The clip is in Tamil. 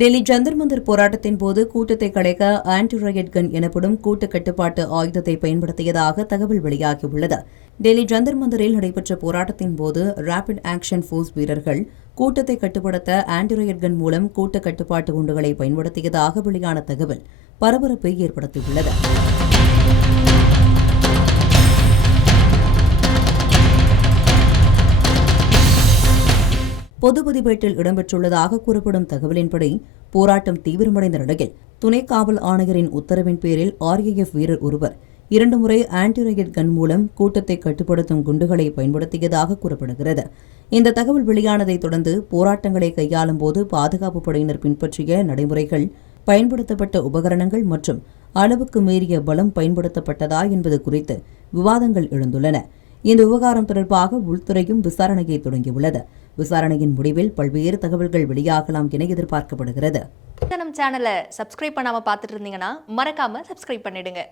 டெல்லி ஜந்தர் மந்தர் போராட்டத்தின் போது கூட்டத்தை கலைக்க ஆன்டி ராக்கெட் கன் எனப்படும் கூட்டு கட்டுப்பாட்டு ஆயுதத்தை பயன்படுத்தியதாக தகவல் வெளியாகியுள்ளது. டெல்லி ஜந்தர் மந்தரில் நடைபெற்ற போராட்டத்தின் போது ரேபிட் ஆக்ஷன் போர்ஸ் வீரர்கள் கூட்டத்தை கட்டுப்படுத்த ஆன்டி ராக்கெட் கன் மூலம் கூட்டு கட்டுப்பாட்டு குண்டுகளை பயன்படுத்தியதாக வெளியான தகவல் பரபரப்பை ஏற்படுத்தியுள்ளது. பொது பதிவேட்டில் இடம்பெற்றுள்ளதாக கூறப்படும் தகவலின்படி போராட்டம் தீவிரமடைந்த நிலையில் துணை காவல் ஆணையரின் உத்தரவின் பேரில் RAF வீரர் ஒருவர் 2 முறை ஆன்டி ராக்கெட் கன் மூலம் கூட்டத்தை கட்டுப்படுத்தும் குண்டுகளை பயன்படுத்தியதாக கூறப்படுகிறது. இந்த தகவல் வெளியானதைத் தொடர்ந்து போராட்டங்களை கையாளும் போது பாதுகாப்பு படையினர் பின்பற்றிய நடைமுறைகள், பயன்படுத்தப்பட்ட உபகரணங்கள் மற்றும் அளவுக்கு மீறிய பலம் பயன்படுத்தப்பட்டதா என்பது குறித்து விவாதங்கள் எழுந்துள்ளன. இந்த விவகாரம் தொடர்பாக உள்துறையும் விசாரணையை தொடங்கியுள்ளது. விசாரணையின் முடிவில் பல்வேறு தகவல்கள் வெளியாகலாம் என எதிர்பார்க்கப்படுகிறது. நம்ம சேனலை சப்ஸ்கிரைப் பண்ணாம பார்த்துட்டு இருந்தீங்கன்னா மறக்காம சப்ஸ்கிரைப் பண்ணிடுங்க.